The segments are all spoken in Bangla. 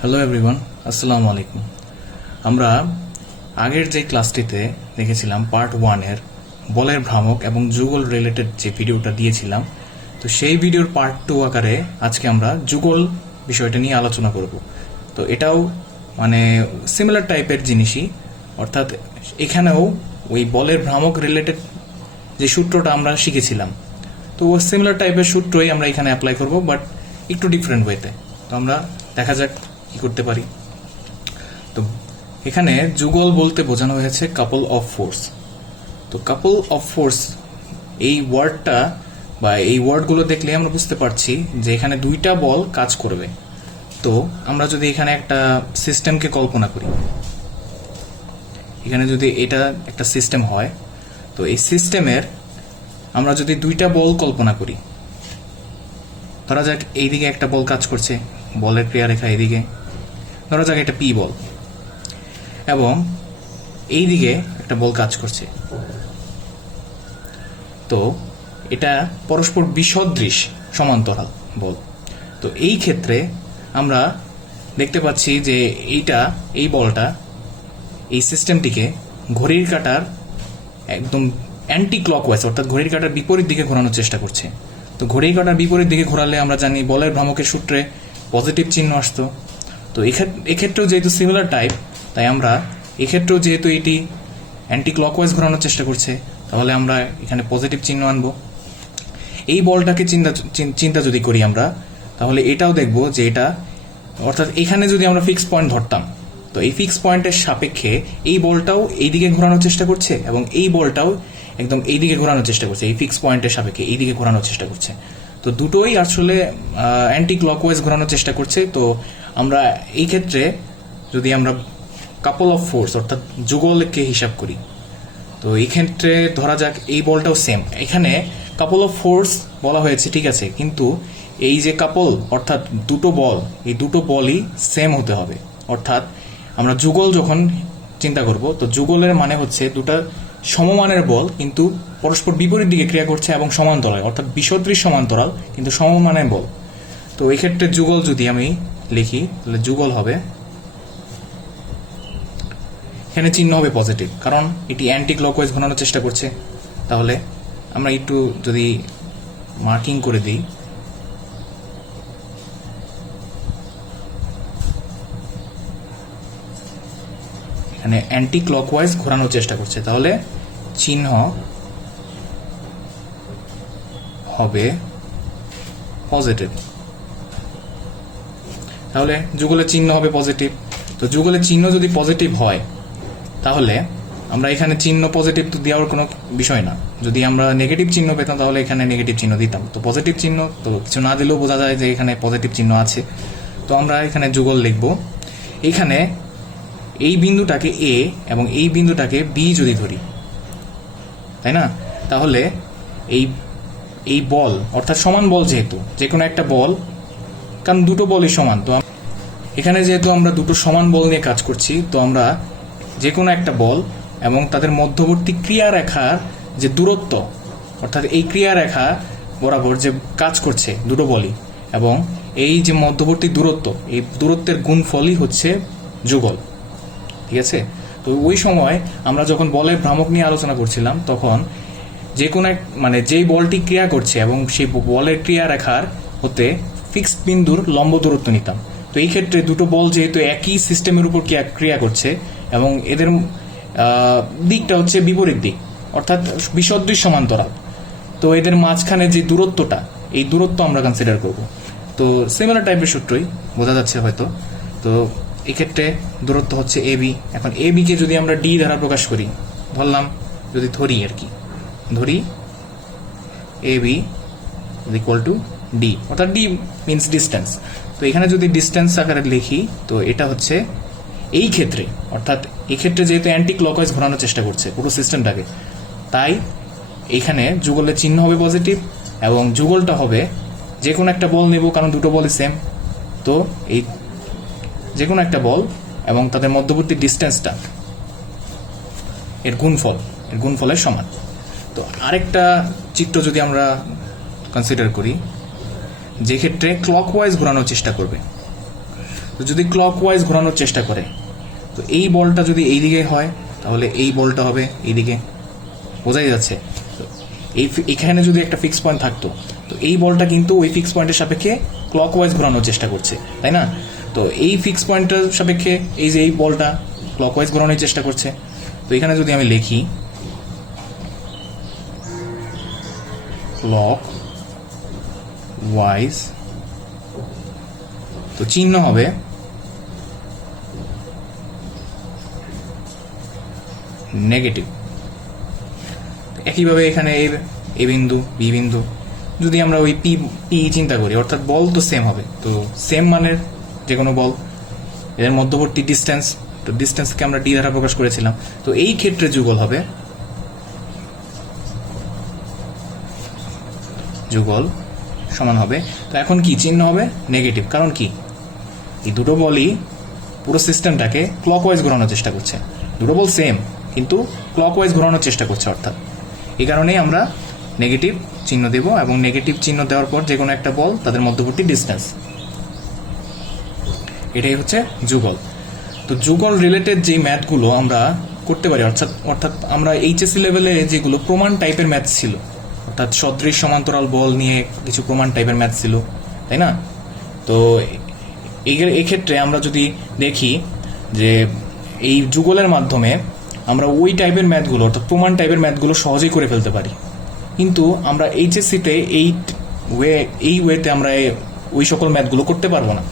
হ্যালো এভরিওয়ান, আসসালামু আলাইকুম। আমরা আগের যে ক্লাসটিতে দেখেছিলাম পার্ট 1-এর বলের ভ্রামক এবং যুগল রিলেটেড যে ভিডিওটা দিয়েছিলাম, তো সেই ভিডিওর পার্ট 2 আকারে আজকে আমরা যুগল বিষয়টা নিয়ে আলোচনা করব। তো এটাও মানে সিমিলার টাইপের জিনিসই, অর্থাৎ এখানেও ওই বলের ভ্রামক রিলেটেড যে সূত্রটা আমরা শিখেছিলাম, তো সিমিলার টাইপের সূত্রই আমরা এখানে অ্যাপ্লাই করব, বাট একটু ডিফারেন্ট ওয়েতে। তো আমরা দেখা যাক কি করতে পারি। তো এখানে যুগল বলতে বোঝানো হয়েছে কাপল অফ ফোর্স। তো কাপল অফ ফোর্স এই ওয়ার্ডটা বা এই ওয়ার্ডগুলো দেখলে আমরা বুঝতে পারছি যে এখানে দুইটা বল কাজ করবে। তো আমরা যদি এখানে একটা সিস্টেমকে কল্পনা করি, এখানে যদি এটা একটা সিস্টেম হয়, তো এই সিস্টেমের আমরা যদি দুইটা বল কল্পনা করি, ধরা যাক এইদিকে একটা বল কাজ করছে, বলের ক্রিয়ারেখা এইদিকে, ধরা যাক এটা পি বল, এবং এইদিকে একটা বল কাজ করছে। তো এটা পরস্পর বিসদৃশ সমান্তরাল বল। তো এই ক্ষেত্রে আমরা দেখতে পাচ্ছি যে এই বলটা এই সিস্টেমটিকে ঘড়ির কাঁটার একদম অ্যান্টি ক্লকওয়াইজ, অর্থাৎ ঘড়ির কাঁটার বিপরীত দিকে ঘোরানোর চেষ্টা করছে। তো ঘড়ির কাঁটার বিপরীত দিকে ঘোরালে আমরা জানি বলের ভ্রামকের সূত্রে পজিটিভ চিহ্ন আসতো। তো এক্ষেত্রেও যেহেতু সিমিলার টাইপ, তাই আমরা এক্ষেত্রেও যেহেতু এটি অ্যান্টি ক্লকওয়াইজ ঘোরানোর চেষ্টা করছে, তাহলে আমরা এখানে পজিটিভ চিহ্ন আনবো। এই বলটাকে চিন্তা যদি করি আমরা, তাহলে এটাও দেখব যে এটা, অর্থাৎ এখানে যদি আমরা ফিক্স পয়েন্ট ধরতাম, তো এই ফিক্স পয়েন্টের সাপেক্ষে এই বলটাও এইদিকে ঘোরানোর চেষ্টা করছে এবং এই বলটাও একদম এইদিকে ঘোরানোর চেষ্টা করছে, এই ফিক্স পয়েন্টের সাপেক্ষে এইদিকে ঘোরানোর চেষ্টা করছে। তো দুটোই আসলে অ্যান্টি ক্লকওয়াইজ ঘোরানোর চেষ্টা করছে। তো আমরা এই ক্ষেত্রে যদি আমরা কাপল অফ ফোর্স অর্থাৎ যুগলকে হিসাব করি, তো এই ক্ষেত্রে ধরা যাক এই বলটাও সেম। এখানে কাপল অফ ফোর্স বলা হয়েছে, ঠিক আছে, কিন্তু এই যে কাপল অর্থাৎ দুটো বল, এই দুটো বলই সেম হতে হবে। অর্থাৎ আমরা যুগল যখন চিন্তা করব, তো যুগলের মানে হচ্ছে দুটা সমমানের বল কিন্তু পরস্পর বিপরীত দিকে ক্রিয়া করছে এবং সমান্তরাল, অর্থাৎ বিসদৃশ সমান্তরাল কিন্তু সমমানের বল। তো এই ক্ষেত্রে যুগল যদি আমি লিখি, তাহলে যুগল হবে, এখানে চিহ্ন হবে পজিটিভ, কারণ এটি অ্যান্টি ক্লকওয়াইজ ঘোরানোর চেষ্টা করছে। তাহলে আমরা একটু যদি মার্কিং করে দিই, এখানে অ্যান্টি ক্লকওয়াইজ ঘোরানোর চেষ্টা করছে, তাহলে চিহ্ন হবে পজিটিভ। তাহলে যুগলের চিহ্ন হবে পজিটিভ। তো যুগলের চিহ্ন যদি পজিটিভ হয়, তাহলে আমরা এখানে চিহ্ন পজিটিভ তো দেওয়ার কোনো বিষয় না। যদি আমরা নেগেটিভ চিহ্ন পেতাম, তাহলে এখানে নেগেটিভ চিহ্ন দিতাম। তো পজিটিভ চিহ্ন, তো কিছু না দিলেও বোঝা যায় যে এখানে পজিটিভ চিহ্ন আছে। তো আমরা এখানে যুগল লিখব। এখানে এই বিন্দুটাকে এ এবং এই বিন্দুটাকে বি যদি ধরি, তাই না, তাহলে এই বল অর্থাৎ সমান বল, যেহেতু যে কোনো একটা বল, কারণ দুটো বলই সমান, তো এখানে যেহেতু আমরা দুটো সমান বল নিয়ে কাজ করছি, তো আমরা যে কোনো একটা বল এবং তাদের মধ্যবর্তী ক্রিয়ারেখার যে দূরত্ব, অর্থাৎ এই ক্রিয়ারেখা বরাবর যে কাজ করছে দুটো বলই, এবং এই যে মধ্যবর্তী দূরত্ব, এই দূরত্বের গুণফলই হচ্ছে যুগল। ঠিক আছে। তো ওই সময় আমরা যখন বলের ভ্রামক নিয়ে আলোচনা করছিলাম, তখন যে কোনো যেই বলটি ক্রিয়া করছে এবং সেই বলের ক্রিয়ারেখার হতে ফিক্সড বিন্দুর লম্ব দূরত্ব নিতাম। তো এই ক্ষেত্রে দুটো বল যেহেতু একই সিস্টেমের উপর ক্রিয়া করছে এবং এদের দিকটা হচ্ছে বিপরীত দিক, অর্থাৎ বিসদৃশ সমান্তরাল, তো এদের মাঝখানে যে দূরত্বটা, এই দূরত্ব আমরা কনসিডার করব। তো সিমিলার টাইপের সূত্রই বোঝা যাচ্ছে হয়তো। তো এক্ষেত্রে দূরত্ব হচ্ছে এবি। এখন এবিকে যদি আমরা ডি দ্বারা প্রকাশ করি, ধরলাম, যদি ধরি আর কি, ধরি এবি ইকুয়াল টু ডি, অর্থাৎ ডি মিনস ডিস্টেন্স। তো এখানে যদি ডিস্টেন্স আকারে লিখি, তো এটা হচ্ছে এই ক্ষেত্রে, অর্থাৎ এই ক্ষেত্রে যেহেতু অ্যান্টি ক্লকওয়াইজ ঘোরানোর চেষ্টা করছে পুরো সিস্টেমটাকে, তাই এখানে যুগলের চিহ্ন হবে পজিটিভ এবং যুগলটা হবে যে কোনো একটা বল নেব, কারণ দুটো বলই সেম। তো এই যে কোনো একটা বল এবং তাদের মধ্যবর্তী ডিস্টেন্সটা এর গুণফলের সমান। তো আরেকটা চিত্র যদি আমরা কনসিডার করি, যে ক্ষেত্রে ক্লকওয়াইজ ঘোরানোর চেষ্টা করবে, তো যদি ক্লকওয়াইজ ঘোরানোর চেষ্টা করে, তো এই বলটা যদি এই দিকে হয় তাহলে এই বলটা হবে এইদিকে, বোঝাই যাচ্ছে। তো এখানে যদি একটা ফিক্স পয়েন্ট থাকতো, তো এই বলটা কিন্তু ওই ফিক্স পয়েন্টের সাপেক্ষে ক্লকওয়াইজ ঘোরানোর চেষ্টা করছে, তাই না? তো এই ফিক্স পয়েন্টের সাপেক্ষে এই যে এই বলটা ক্লকওয়াইজ ঘোরানোর চেষ্টা করছে। তো এখানে যদি আমি লিখি ক্লক ওয়াইজ, তো চিহ্ন হবে নেগেটিভ। একইভাবে এখানে এ বিন্দু, বি বিন্দু, যদি আমরা ওই পি পি চিন্তা করি, অর্থাৎ বল তো সেম হবে, তো সেম মানের যে কোনো বল, এদের মধ্যবর্তী ডিস্টেন্স, তো ডিস্টেন্সকে আমরা ডি দ্বারা প্রকাশ করেছিলাম। তো এই ক্ষেত্রে যুগল হবে, যুগল সমান হবে, তো এখন কি চিহ্ন হবে নেগেটিভ। কারণ কি, এই দুটো বলই পুরো সিস্টেমটাকে ক্লকওয়াইজ ঘোরানোর চেষ্টা করছে। দুটো বল সেম কিন্তু ক্লকওয়াইজ ঘোরানোর চেষ্টা করছে, অর্থাৎ এই কারণেই আমরা নেগেটিভ চিহ্ন দেব, এবং নেগেটিভ চিহ্ন দেওয়ার পর যে কোনো একটা বল তাদের মধ্যবর্তী ডিস্টেন্স, এটাই হচ্ছে যুগল। তো যুগল রিলেটেড যে ম্যাথগুলো আমরা করতে পারি, অর্থাৎ আমরা এইচএসসি লেভেলে যেগুলো প্রমাণ টাইপের ম্যাথ ছিল, অর্থাৎ সদৃশ সমান্তরাল বল নিয়ে কিছু প্রমাণ টাইপের ম্যাথ ছিল, তাই না? তো এক্ষেত্রে আমরা যদি দেখি যে এই যুগলের মাধ্যমে আমরা ওই টাইপের ম্যাথগুলো, অর্থাৎ প্রমাণ টাইপের ম্যাথগুলো সহজেই করে ফেলতে পারি। কিন্তু আমরা এইচএসসিতে এই ওয়েতে আমরা ওই সকল ম্যাথগুলো করতে পারবো না।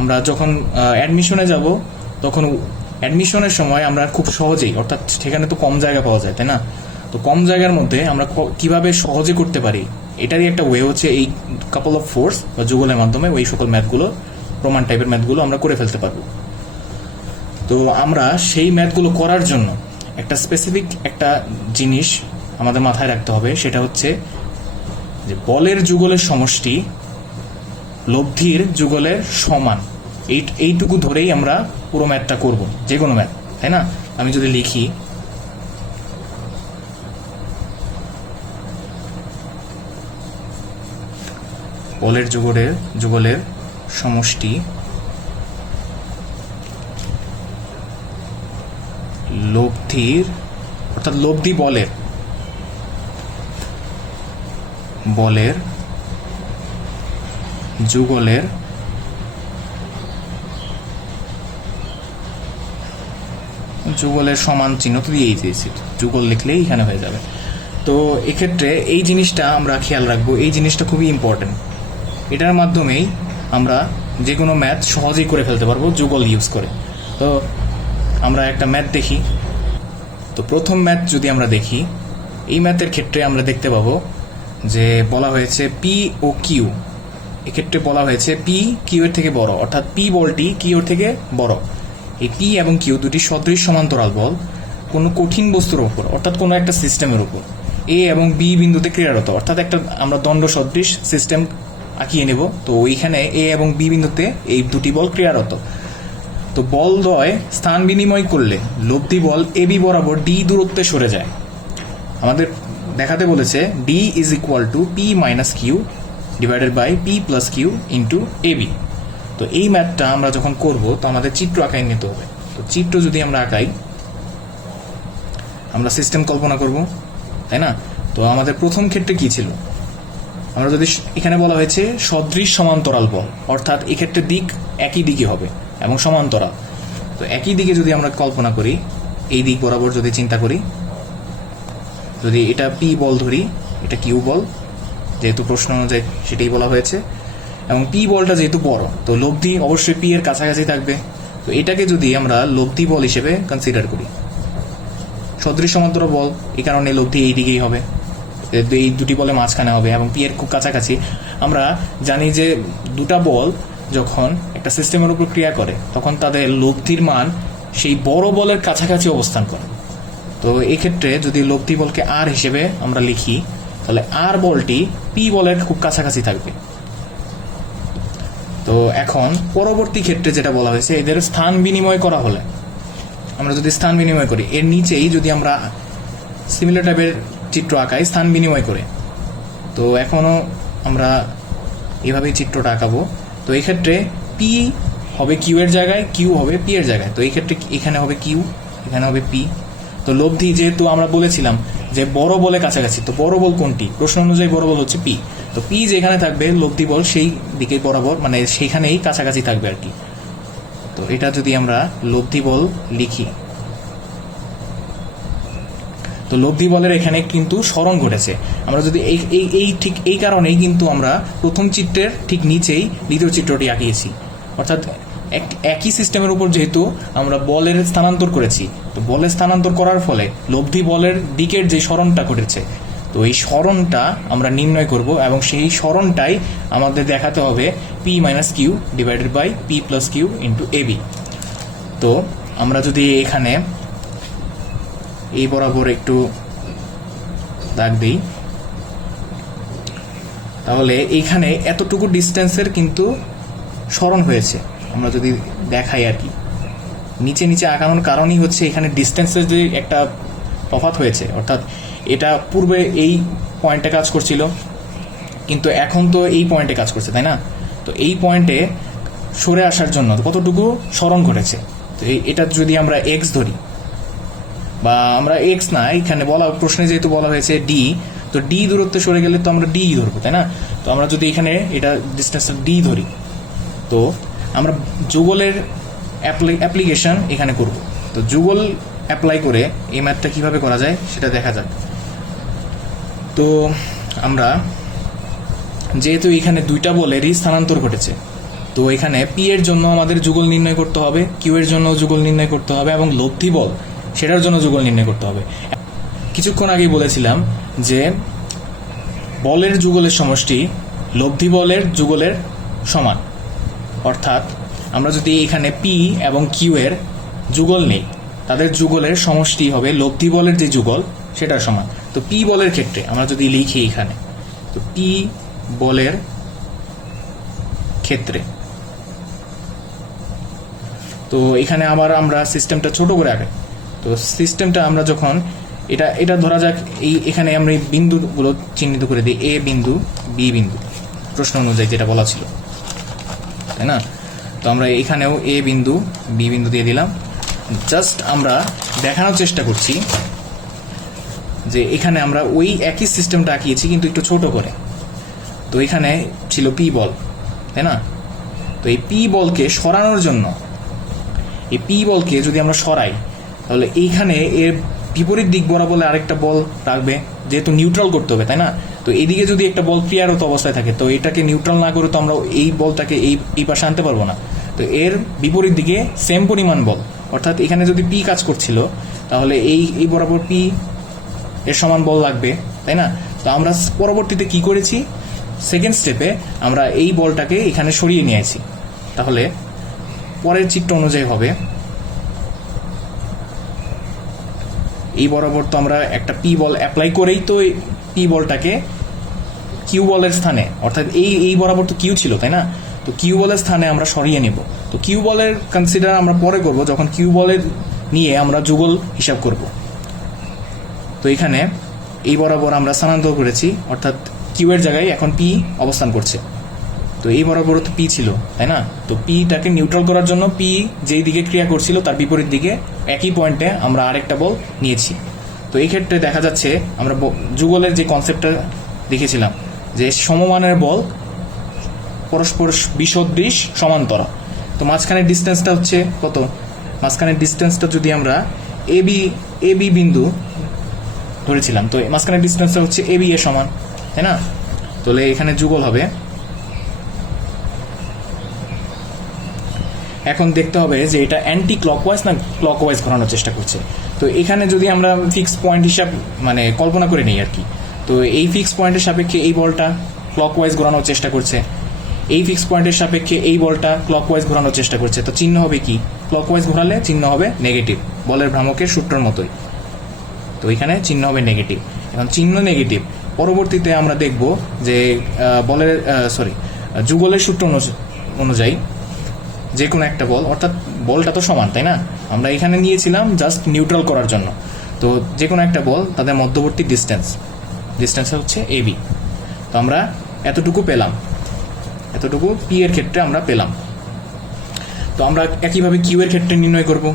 আমরা যখন অ্যাডমিশনে যাব, তখন অ্যাডমিশনের সময় আমরা খুব সহজেই, অর্থাৎ সেখানে তো কম জায়গা পাওয়া যায়, তাই না? তো কম জায়গার মধ্যে আমরা কিভাবে সহজে করতে পারি, এটারই একটা ওয়ে হচ্ছে এই কাপল অফ ফোর্স বা যুগলের মাধ্যমে ওই সকল ম্যাথগুলো, প্রমাণ টাইপের ম্যাথগুলো আমরা করে ফেলতে পারবো। তো আমরা সেই ম্যাথগুলো করার জন্য একটা স্পেসিফিক একটা জিনিস আমাদের মাথায় রাখতে হবে, সেটা হচ্ছে যে বলের যুগলের সমষ্টি লব্ধির যুগলের সমান। এইটুকু ধরেই আমরা পুরো ম্যাথটা করব, যে কোনো ম্যাথ, তাই না? আমি যদি লিখি বলের যুগলের সমষ্টি লব্ধির, অর্থাৎ লব্ধি বলের যুগলের সমান চিহ্ন তো দিয়েই দিয়েছি, যুগল লিখলেই এখানে হয়ে যাবে। তো এক্ষেত্রে এই জিনিসটা আমরা খেয়াল রাখবো, এই জিনিসটা খুবই ইম্পর্টেন্ট। এটার মাধ্যমেই আমরা যে কোনো ম্যাথ সহজেই করে ফেলতে পারবো যুগল ইউজ করে। তো আমরা একটা ম্যাথ দেখি। তো প্রথম ম্যাথ যদি আমরা দেখি, এই ম্যাথের ক্ষেত্রে আমরা দেখতে পাবো যে বলা হয়েছে পি ও কিউ, এক্ষেত্রে বলা হয়েছে পি কিউ এর থেকে বড়, অর্থাৎ পি বলটি কিউ এর থেকে বড়। এই পি এবং কিউ দুটি সদৃশ সমান্তরাল বল কোনো কঠিন বস্তুর উপর, অর্থাৎ কোনো একটা সিস্টেমের উপর এ এবং বি বিন্দুতে ক্রিয়ারত, অর্থাৎ একটা আমরা দণ্ড সদৃশ সিস্টেম আঁকিয়ে নেব। তো ওইখানে এ এবং বি বিন্দুতে এই দুটি বল ক্রিয়ারত। তো বল দ্বয় স্থান বিনিময় করলে লব্ধি বল এ বি বরাবর ডি দূরত্বে সরে যায়। আমাদের দেখাতে বলেছে D is equal to P minus Q divided by P plus Q into A B. তো এই ম্যাথটা আমরা যখন করব, তো আমাদের চিত্র আঁকাই নিতে হবে। তো চিত্র যদি আমরা আঁকাই, আমরা সিস্টেম কল্পনা করব, তাই না? তো আমাদের প্রথম ক্ষেত্রে কি ছিল, আমরা যদি এখানে বলা হয়েছে সদৃশ সমান্তরাল বল, অর্থাৎ এক্ষেত্রে দিক একই দিকে হবে এবং সমান্তরাল। তো একই দিকে যদি আমরা কল্পনা করি, এই দিক বরাবর যদি চিন্তা করি, যদি এটা পি বল ধরি, এটা কিউ বল, যেহেতু প্রশ্ন অনুযায়ী সেটাই বলা হয়েছে, এবং পি বলটা যেহেতু বড়, তো লব্ধি অবশ্যই পি এর কাছাকাছি থাকবে। তো এটাকে যদি আমরা লব্ধি বল হিসেবে কনসিডার করি, সদৃশ সমান্তরাল বল, এই কারণে লব্ধি এই দিকেই হবে, এই দুটি বলে মাঝখানে হবে এবং পি এর খুব কাছাকাছি। আমরা জানি যে দুটা বল যখন একটা সিস্টেমের উপর ক্রিয়া করে, তখন তাদের লব্ধির মান সেই বড় বলের কাছাকাছি অবস্থান করে। তো এই ক্ষেত্রে যদি লব্ধি বলকে আর হিসেবে আমরা লিখি, তাহলে আর বলটি পি বলের খুব কাছাকাছি থাকবে। তো এখন পরবর্তী ক্ষেত্রে যেটা বলা হয়েছে, এদের স্থান বিনিময় করা হলে, আমরা যদি স্থান বিনিময় করি, এর নিচেই যদি আমরা সিমিলার টাইপের চিত্র আঁকাই স্থান বিনিময় করে, তো এখনো আমরা এভাবেই চিত্রটা আঁকাবো। তো এই ক্ষেত্রে পি হবে কিউ এর জায়গায়, কিউ হবে পি এর জায়গায়। তো এই ক্ষেত্রে এখানে হবে কিউ, এখানে হবে পি। তো লব্ধি যেহেতু আমরা বলেছিলাম যে বড় বলে কাছাকাছি, তো বড় বল কোনটি? প্রশ্ন অনুযায়ী বড় বল হচ্ছে পি। তো পি যেখানে থাকবে লব্ধি বল সেই দিকে বরাবর, মানে সেইখানেই কাছাকাছি থাকবে আর কি। তো এটা যদি আমরা লব্ধি বল লিখি, তো লব্ধি বলের এখানে কিন্তু স্মরণ ঘটেছে। আমরা যদি এই ঠিক এই কারণেই কিন্তু আমরা প্রথম চিত্রের ঠিক নিচেই দ্বিতীয় চিত্রটি আঁকিয়েছি। অর্থাৎ একই সিস্টেমের উপর যেহেতু আমরা বলের স্থানান্তর করেছি, তো বলের স্থানান্তর করার ফলে লব্ধি বলের দিকের যে স্মরণটা ঘটেছে, তো এই স্মরণটা আমরা নির্ণয় করব এবং সেই স্মরণটাই আমাদের দেখাতে হবে P minus Q divided by P plus Q into A B. তো আমরা যদি এখানে এই বরাবর একটু দাগ দিই, তাহলে এইখানে এতটুকু ডিস্টেন্সের কিন্তু স্মরণ হয়েছে। আমরা যদি দেখাই আর কি, নিচে নিচে আঁকানোর কারণই হচ্ছে এখানে ডিস্টেন্সের যে একটা তফাৎ হয়েছে। অর্থাৎ এটা পূর্বে এই পয়েন্টে কাজ করছিল, কিন্তু এখন তো এই পয়েন্টে কাজ করছে, তাই না? তো এই পয়েন্টে সরে আসার জন্য কতটুকু স্মরণ ঘটেছে। তো এটা যদি আমরা এক্স ধরি, বা আমরা এক্স না, এখানে বলা প্রশ্নে যেহেতু বলা হয়েছে ডি, তো ডি দূরত্বে সরে গেলে তো আমরা ডি ধরবো, তাই না? তো আমরা যদি এখানে এটা ডিস্টেন্সটা ডি ধরি, তো আমরা যুগলের অ্যাপ্লিকেশন এখানে করব। তো যুগল অ্যাপ্লাই করে এই ম্যাথটা কিভাবে করা যায় সেটা দেখা যাক। তো আমরা যেহেতু এখানে দুইটা বলেরই স্থানান্তর ঘটেছে, তো এখানে পি এর জন্য আমাদের যুগল নির্ণয় করতে হবে, কিউ এর জন্য যুগল নির্ণয় করতে হবে, এবং লব্ধি বল সেটার জন্য যুগল নির্ণয় করতে হবে। কিছুক্ষণ আগেই বলেছিলাম যে বলের যুগলের সমষ্টি লব্ধি বলের যুগলের সমান। অর্থাৎ আমরা যদি এখানে পি এবং কিউ এর যুগল নেই, তাদের যুগলের সমষ্টি হবে লব্ধি বলের যে যুগল সেটার সমান। তো পি বলের ক্ষেত্রে আমরা যদি লিখি এখানে, তো পি বলের ক্ষেত্রে, তো এখানে আবার আমরা সিস্টেমটা ছোট করে আগে, তো সিস্টেমটা আমরা যখন এটা ধরা যাক, এখানে আমরা এই বিন্দুগুলো চিহ্নিত করে দিই, এ বিন্দু বি বিন্দু, প্রশ্ন অনুযায়ী যেটা বলা ছিল, তাই না? তো আমরা এখানেও এ বিন্দু বি বিন্দু দিয়ে দিলাম। জাস্ট আমরা দেখানোর চেষ্টা করছি যে এখানে আমরা ওই একই সিস্টেমটা আঁকিয়েছি কিন্তু একটু ছোট করে। তো এখানে ছিল পি বল, তাই না? তো এই পি বলকে সরানোর জন্য, এই পি বলকে যদি আমরা সরাই, তাহলে এইখানে এর বিপরীত দিক বরাবর আরেকটা বল রাখবে, যেহেতু নিউট্রাল করতে হবে, তাই না? তো এইদিকে যদি একটা বল ক্রিয়ারত অবস্থায় থাকে, তো এটাকে নিউট্রাল না করে তো আমরা এই বলটাকে এই পাশে আনতে পারবো না। তো এর বিপরীত দিকে সেম পরিমাণ বল, অর্থাৎ এখানে যদি পি কাজ করছিল, তাহলে এই বরাবর পি এর সমান বল লাগবে, তাই না? তো আমরা পরবর্তীতে কি করেছি, সেকেন্ড স্টেপে আমরা এই বলটাকে এখানে সরিয়ে নিয়েছি। তাহলে পরের চিত্র অনুযায়ী হবে, এই বরাবর তো আমরা একটা পি বল অ্যাপ্লাই করেই তো পি বলটাকে কিউ বলের স্থানে, অর্থাৎ এই বরাবর তো কিউ ছিল, তাই না? তো কিউ বলের স্থানে আমরা সরিয়ে নিব। তো কিউ বলের কনসিডার আমরা পরে করব, যখন কিউ বলের নিয়ে আমরা যুগল হিসাব করব। তো এখানে এই বরাবর আমরা স্থানান্তর করেছি, অর্থাৎ কিউ এর জায়গায় এখন পি অবস্থান করছে। তো এই বরাবর তো পি ছিল, তাই না? তো পিটাকে নিউট্রাল করার জন্য পি যেই দিকে ক্রিয়া করছিল তার বিপরীত দিকে একই পয়েন্টে আমরা আরেকটা বল নিয়েছি। তো এই ক্ষেত্রে দেখা যাচ্ছে আমরা যুগলের যে কনসেপ্টটা দেখেছিলাম, যে সমমানের বল পরস্পর বিসদৃশ সমান্তরাল। তো মাঝখানের ডিস্টেন্সটা হচ্ছে কত? মাঝখানের ডিস্টেন্সটা যদি আমরা এ বি বিন্দু ধরেছিলাম, তো মাঝখানের ডিস্টেন্সটা হচ্ছে এ বি এর সমান, তাই না? তাহলে এখানে যুগল হবে। এখন দেখতে হবে যে এটা অ্যান্টি ক্লকওয়াইজ না ক্লকওয়াইজ ঘোরানোর চেষ্টা করছে। তো এখানে যদি আমরা ফিক্স পয়েন্ট হিসাব মানে কল্পনা করে নিই আর কি, তো এই ফিক্স পয়েন্টের সাপেক্ষে এই বলটা ক্লকওয়াইজ ঘোরানোর চেষ্টা করছে, এই ফিক্স পয়েন্টের সাপেক্ষে এই বলটা ক্লকওয়াইজ ঘোরানোর চেষ্টা করছে। তো চিহ্ন হবে কি? ক্লকওয়াইজ ঘোরালে চিহ্ন হবে নেগেটিভ, বলের ভ্রামকের সূত্রের মতোই। তো এখানে চিহ্ন হবে নেগেটিভ। এখন চিহ্ন নেগেটিভ, পরবর্তীতে আমরা দেখব যে যুগলের সূত্র অনুযায়ী যে কোনো একটা বল, অর্থাৎ বলটা তো সমান, তাই না? আমরা এখানে নিয়েছিলাম জাস্ট নিউট্রাল করার জন্য। তো যে কোনো একটা বল, তাদের মধ্যবর্তী ডিস্টেন্স হচ্ছে এ বি। তো আমরা এতটুকু পেলাম, এতটুকু পি এর ক্ষেত্রে আমরা পেলাম। তো আমরা একইভাবে কিউ এর ক্ষেত্রে নির্ণয় করব।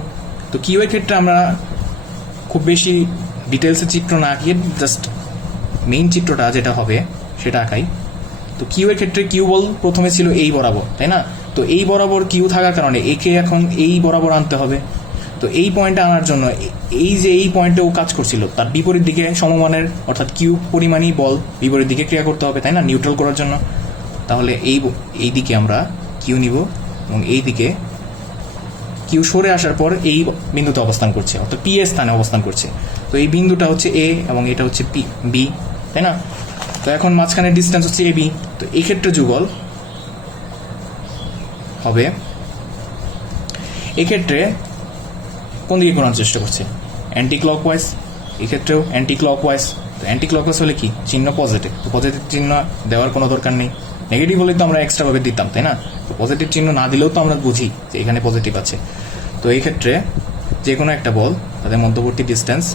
তো কিউ এর ক্ষেত্রে আমরা খুব বেশি ডিটেলসে চিত্র না আঁকিয়ে জাস্ট মেইন চিত্রটা যেটা হবে সেটা আঁকাই। তো কিউ এর ক্ষেত্রে কিউ বল প্রথমে ছিল এই বরাবর, তাই না? তো এই বরাবর কিউ থাকার কারণে একে এখন এই বরাবর আনতে হবে। তো এই পয়েন্টে আনার জন্য এই যে এই পয়েন্টে ও কাজ করছিল তার বিপরীত দিকে সমমানের অর্থাৎ কিউ পরিমাণই বল বিপরীত দিকে ক্রিয়া করতে হবে, তাই না, নিউট্রাল করার জন্য। তাহলে এই দিকে আমরা কিউ নিব এবং এই দিকে কিউ সরে আসার পর এই বিন্দুতে অবস্থান করছে অর্থাৎ পি এর স্থানে অবস্থান করছে। তো এই বিন্দুটা হচ্ছে এ এবং এটা হচ্ছে পি বি, তাই না? তো এখন মাঝখানের ডিস্টেন্স হচ্ছে এ বি। তো এই ক্ষেত্রে যুগল হবে এক্ষেত্রে কোন দিকে ঘোরানোর চেষ্টা করছে? Anti clockwise. এক্ষেত্রেও অ্যান্টি ক্লকওয়াইজ। তো অ্যান্টি ক্লকওয়াইজ হলে কি চিহ্ন পজিটিভ, তো পজিটিভ চিহ্ন দেওয়ার কোনো দরকার নেই। নেগেটিভ হলে তো আমরা এক্সট্রাভাবে দিতাম, তাই না? তো পজিটিভ চিহ্ন না দিলেও তো আমরা বুঝি যে এখানে পজিটিভ আছে। তো এই ক্ষেত্রে যে কোনো একটা বল তাদের মধ্যবর্তী ডিস্টেন্স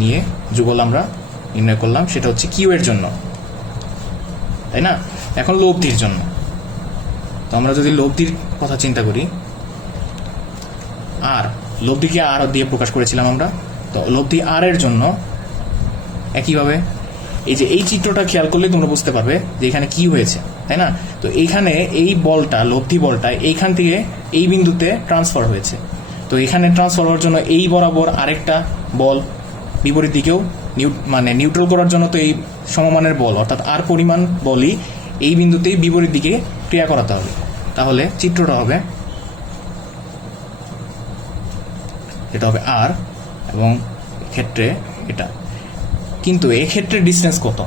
নিয়ে যুগল আমরা নির্ণয় করলাম, সেটা হচ্ছে কিউ এর জন্য, তাই না? এখন লব্ধির জন্য। তো আমরা যদি লব্ধির কথা চিন্তা করি, আর লব্ধিকে আর দিয়ে প্রকাশ করেছিলাম আমরা। তো লব্ধি আর এর জন্য একইভাবে এই যে এই চিত্রটা খেয়াল করলে তোমরা বুঝতে পারবে যে এখানে কি হয়েছে, তাই না? তো এইখানে এই বলটা লব্ধি বলটা এইখান থেকে এই বিন্দুতে ট্রান্সফার হয়েছে। তো এখানে ট্রান্সফার হওয়ার জন্য এই বরাবর আরেকটা বল বিপরীত দিকেও নিউট্রাল করার জন্য তো এই সমমানের বল অর্থাৎ আর পরিমাণ বলই এই বিন্দুতেই বিপরীত দিকে ক্রিয়া করাতে হবে। তাহলে চিত্রটা হবে এটা হবে আর এবং ক্ষেত্রে এটা। কিন্তু এক্ষেত্রে ডিস্টেন্স কত?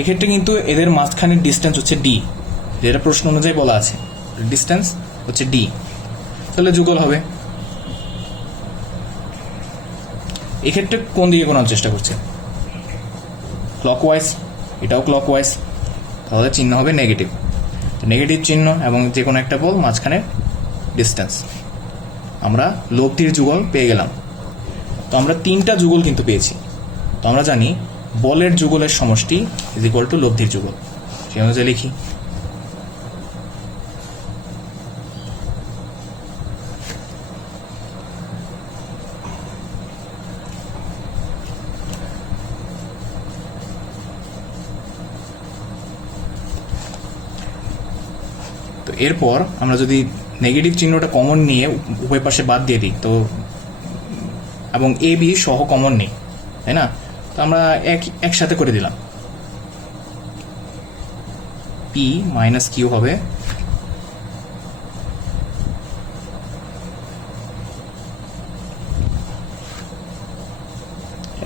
এক্ষেত্রে কিন্তু এদের মাঝখানের ডিস্টেন্স হচ্ছে ডি, যেটা প্রশ্ন অনুযায়ী বলা আছে ডিস্টেন্স হচ্ছে ডি। তাহলে যুগল হবে এক্ষেত্রে কোন দিকে ঘোরানোর চেষ্টা করছে? ক্লকওয়াইজ। এটাও ক্লকওয়াইজ। তাহলে চিহ্ন হবে নেগেটিভ। নেগেটিভ চিহ্ন এবং যে কোনো একটা বল মাঝখানে ডিস্টেন্স। আমরা লব্ধির যুগল পেয়ে গেলাম। তো আমরা তিনটা যুগল কিন্তু পেয়েছি। তো আমরা জানি বলের যুগলের সমষ্টি ইজ ইকুয়াল টু লব্ধির যুগল। সেই অনুযায়ী লিখি তো এরপর আমরা যদি নেগেটিভ চিহ্নটা কমন নিয়ে উভয় পাশে বাদ দিয়ে দিই তো এবং এ বি সহ কমন নেই, তাই না? তো আমরা একসাথে করে দিলাম। পি মাইনাস কিউ হবে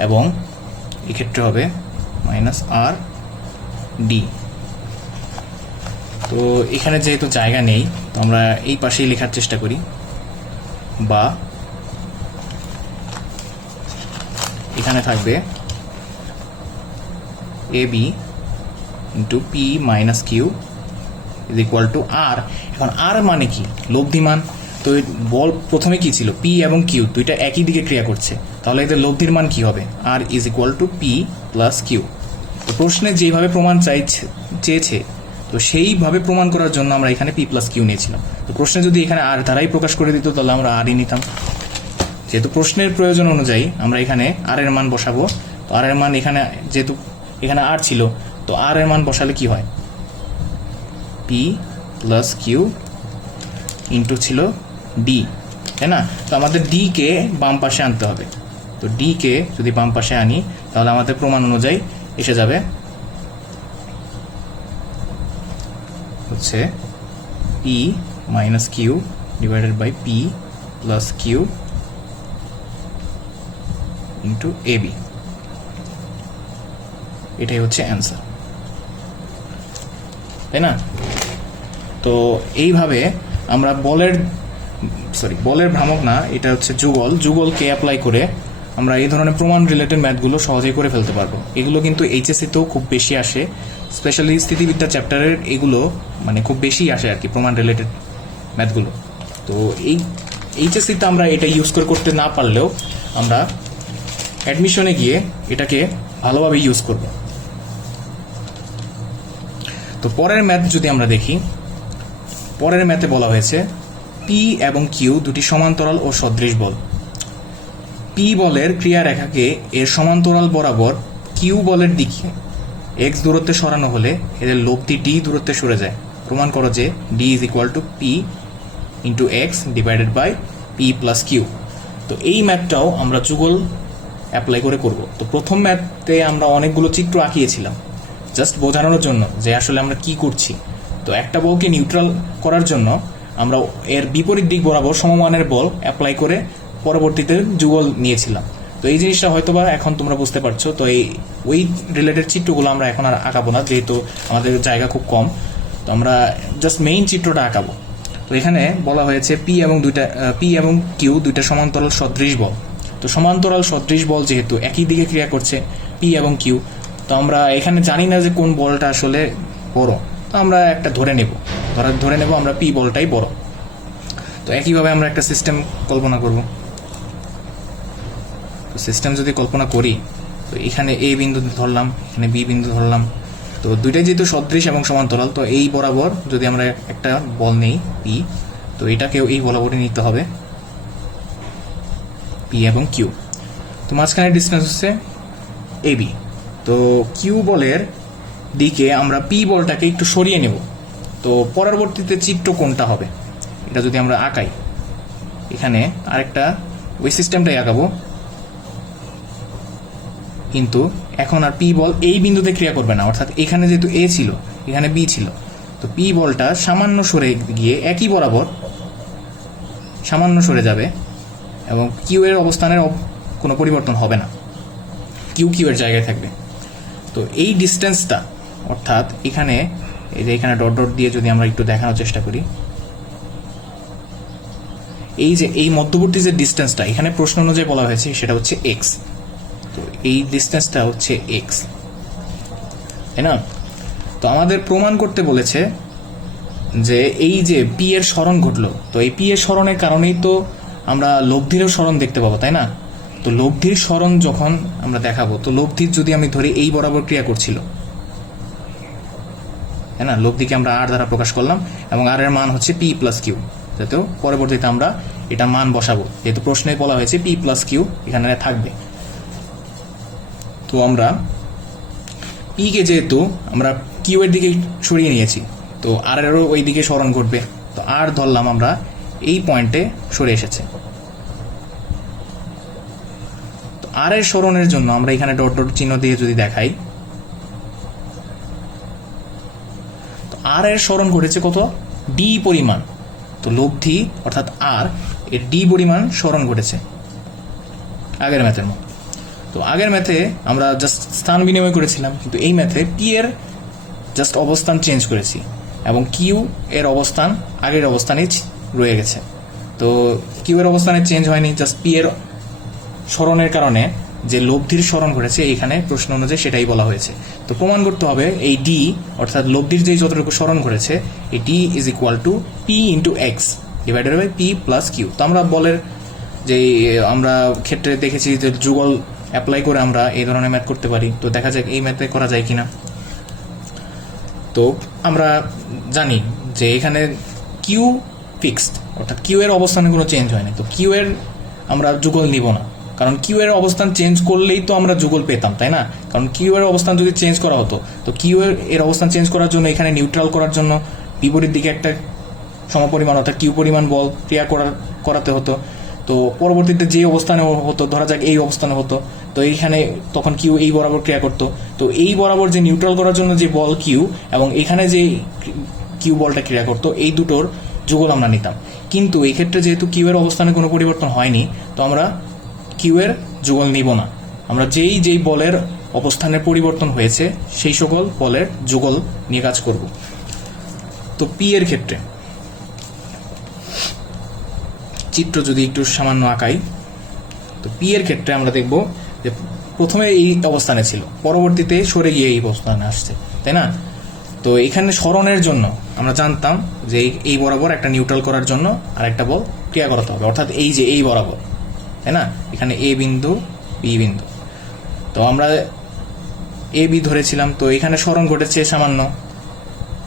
এবং এক্ষেত্রে হবে মাইনাস আর ডি। তো এখানে যেহেতু জায়গা নেই তো আমরা এই পাশেই লেখার চেষ্টা করি, বা এখানে থাকবে A B into P minus Q is equal to R. এখন আর মানে কি? লব্ধি মান। তো বল প্রথমে কি ছিল? পি এবং কিউ দুইটা একই দিকে ক্রিয়া করছে, তাহলে এদের লব্ধির মান কি হবে? R is equal to P plus Q. তো প্রশ্নে যেভাবে প্রমাণ চেয়েছে তো সেইভাবে প্রমাণ করার জন্য আমরা এখানে পি প্লাস কিউ নিয়েছিলাম। তো প্রশ্নে যদি এখানে আর দ্বারাই প্রকাশ করে দিত তাহলে আমরা আরই নিতাম। যেহেতু প্রশ্নের প্রয়োজন অনুযায়ী আমরা এখানে আর এর মান বসাবো। তো আর এর মান এখানে যেহেতু এখানে আর ছিল তো আর এর মান বসালে কি হয়? পি প্লাস কিউ ইন্টু ছিল ডি, তাই না? তো আমাদের ডি কে বাম পাশে আনতে হবে। তো ডি কে যদি বাম পাশে আনি তাহলে আমাদের প্রমাণ অনুযায়ী এসে যাবে হচ্ছে P minus Q divided by P plus Q into A B. এটাই হচ্ছে অ্যান্সার, তাই না? তো এইভাবে আমরা বলের ভ্রামক না, এটা হচ্ছে যুগলকে অ্যাপ্লাই করে আমরা এই ধরনের প্রমাণ রিলেটেড ম্যাথগুলো সহজেই করে ফেলতে পারবো। এগুলো কিন্তু এইচএসসিতেও খুব বেশি আসে, স্পেশালি স্থিতিবিদ্যা চ্যাপ্টারের এগুলো মানে খুব বেশি আসে আর কি, প্রমাণ রিলেটেড ম্যাথগুলো। তো এই এইচএসসিতে আমরা এটা ইউজ করতে না পারলেও আমরা অ্যাডমিশনে গিয়ে এটাকে ভালোভাবে ইউজ করব। তো পরের ম্যাথ যদি আমরা দেখি, পরের ম্যাথে বলা হয়েছে পি এবং কিউ দুটি সমান্তরাল ও সদৃশ বল। পি বলের ক্রিয়া রেখাকে এর সমান্তরাল বরাবর কিউ বলের দিকে এক্স দূরত্বে সরানো হলে এদের লব্ধি ডি দূরত্বে সরে যায়। প্রমাণ করো যে D is equal to P into X divided by P plus Q. তো এই ম্যাথটাও আমরা যুগল অ্যাপ্লাই করে করব। তো প্রথম ম্যাথে আমরা অনেকগুলো চিত্র আঁকিয়েছিলাম জাস্ট বোঝানোর জন্য যে আসলে আমরা কি করছি। তো একটা বলকে নিউট্রাল করার জন্য আমরা এর বিপরীত দিক বরাবর সমমানের বল অ্যাপ্লাই করে পরবর্তীতে যুগল নিয়েছিলাম। তো এই জিনিসটা হয়তোবা এখন তোমরা বুঝতে পারছো। তো ওই রিলেটেড চিত্রগুলো আমরা এখন আর আঁকাবো না, যেহেতু আমাদের জায়গা খুব কম। তো আমরা জাস্ট মেইন চিত্রটা আঁকাবো। তো এখানে বলা হয়েছে পি এবং কিউ দুইটা সমান্তরাল সদৃশ বল। তো সমান্তরাল সদৃশ বল যেহেতু একই দিকে ক্রিয়া করছে পি এবং কিউ, তো আমরা এখানে জানি না যে কোন বলটা আসলে বড়। তো আমরা একটা ধরে নেব আমরা পি বলটাই বড়। তো একইভাবে আমরা একটা সিস্টেম কল্পনা করব। তো সিস্টেম যদি কল্পনা করি, তো এখানে এ বিন্দু ধরলাম, এখানে বি বিন্দু ধরলাম। তো দুইটাই যেহেতু সদৃশ এবং সমান্তরাল, তো এই বরাবর যদি আমরা একটা বল নেই পি, তো এটাকেও এই বরাবরই নিতে হবে পি এবং কিউ। তো মাঝখানে ডিস্টেন্স হচ্ছে এ বি। তো কিউ বলের দিকে আমরা পি বলটাকে একটু সরিয়ে নেব। তো পরবর্তীতে চিত্র কোনটা হবে এটা যদি আমরা আঁকাই, এখানে আরেকটা ওই সিস্টেমটাই আঁকাবো, কিন্তু এখন আর পি বল এই বিন্দুতে ক্রিয়া করবে না। অর্থাৎ এখানে যেহেতু এ ছিল, এখানে বি ছিল, তো পি বলটা সামান্য সরে গিয়ে একই বরাবর সামান্য সরে যাবে এবং কিউ এর অবস্থানের কোনো পরিবর্তন হবে না, কিউ এর জায়গায় থাকবে। তো এই ডিস্টেন্সটা, অর্থাৎ এখানে এই যে এখানে ডট ডট দিয়ে যদি আমরা একটু দেখানোর চেষ্টা করি, এই যে এই মধ্যবর্তী যে ডিস্টেন্সটা এখানে প্রশ্ন অনুযায়ী বলা হয়েছে সেটা হচ্ছে এক্স। তো এই ডিস্টেন্সটা হচ্ছে এক্স, তাই না? তো আমাদের প্রমাণ করতে বলেছে যে এই যে পি এর সরণ ঘটলো, তো এই পি এর সরণের কারণেই তো আমরা লব্ধিরও সরণ দেখতে পাবো, তাই না? তো লব্ধির সরণ যখন আমরা দেখাবো, তো লব্ধির যদি আমি ধরি এই বরাবর ক্রিয়া করছিল, তাই না? লব্ধিকে আমরা আর দ্বারা প্রকাশ করলাম এবং আর এর মান হচ্ছে পি প্লাস কিউ। যাতেও পরবর্তীতে আমরা এটা মান বসাবো, যেহেতু প্রশ্নে বলা হয়েছে পি প্লাস কিউ এখানে থাকবে। তো আমরা পি কে যেহেতু আমরা কিউ এর দিকে সরিয়ে নিয়েছি, তো আর এরও ওই দিকে সরণ ঘটবে। তো আর ধরলাম আমরা এই পয়েন্টে সরে এসেছে। তো আর এর সরণের জন্য আমরা এখানে ডট ডট চিহ্ন দিয়ে যদি দেখাই, তো আর এর সরণ ঘটেছে কত? ডি পরিমাণ। তো লব্ধি অর্থাৎ আর এর ডি পরিমাণ সরণ ঘটেছে আগের ম্যাথের মতো। তো আগের ম্যাথে আমরা জাস্ট স্থান বিনিময় করেছিলাম, কিন্তু এই ম্যাথে পি এর জাস্ট অবস্থান চেঞ্জ করেছি এবং কিউ এর অবস্থান আগের অবস্থানেই রয়ে গেছে। তো কিউ এর অবস্থানে চেঞ্জ হয়নি, জাস্ট পি এর সরণের কারণে যে লব্ধির সরণ ঘটেছে এখানে প্রশ্ন অনুযায়ী সেটাই বলা হয়েছে। তো প্রমাণ করতে হবে এই ডি অর্থাৎ লব্ধির যে যতটুকু সরণ ঘটেছে, এই D is equal to P into X divided by P plus Q. তো আমরা বলের যে আমরা ক্ষেত্রে দেখেছি যে যুগল অ্যাপ্লাই করে আমরা এই ধরনের ম্যাথ করতে পারি। তো দেখা যাক এই ম্যাথে করা যায় কিনা। তো আমরা জানি যে এখানে কিউ ফিক্সড, অর্থাৎ কিউ এর অবস্থানে কোনো চেঞ্জ হয়নি। তো কিউ এর আমরা যুগল নিব না, কারণ কিউ এর অবস্থান চেঞ্জ করলেই তো আমরা যুগল পেতাম, তাই না? কারণ কিউ এর অবস্থান যদি চেঞ্জ করা হতো, তো কিউ এর অবস্থান চেঞ্জ করার জন্য এখানে নিউট্রাল করার জন্য বিপরীত দিকে একটা সমপরিমাণ অর্থাৎ কিউ পরিমাণ বল ক্রিয়া করাতে হতো। তো পরবর্তীতে যে অবস্থানে হতো, ধরা যাক এই অবস্থানে হতো, তো এইখানে তখন কিউ এই বরাবর ক্রিয়া করতো। তো এই বরাবর যে নিউট্রাল করার জন্য যে বল কিউ এবং এখানে যে কিউ বলটা ক্রিয়া করতো, এই দুটোর যুগল আমরা নিতাম। কিন্তু এই ক্ষেত্রে যেহেতু কিউ এর অবস্থানে কোনো পরিবর্তন হয়নি, তো আমরা কিউ এর যুগল নিব না। আমরা যেই বলের অবস্থানের পরিবর্তন হয়েছে সেই সকল বলের যুগল নিয়ে কাজ করব। তো পি এর ক্ষেত্রে চিত্র যদি একটু সামান্য আঁকাই, তো পি এর ক্ষেত্রে আমরা দেখব যে প্রথমে এই অবস্থানে ছিল, পরবর্তীতে সরে গিয়ে এই অবস্থানে আসছে, তাই না? তো এখানে সরণের জন্য আমরা জানতাম যে এই বরাবর একটা নিউট্রাল করার জন্য আর একটা বল ক্রিয়া করাতে হবে, অর্থাৎ এই যে এই বরাবর, তাই না? এখানে এ বিন্দু বি বিন্দু, তো আমরা এ বি ধরেছিলাম। তো এখানে সরণ ঘটেছে সামান্য,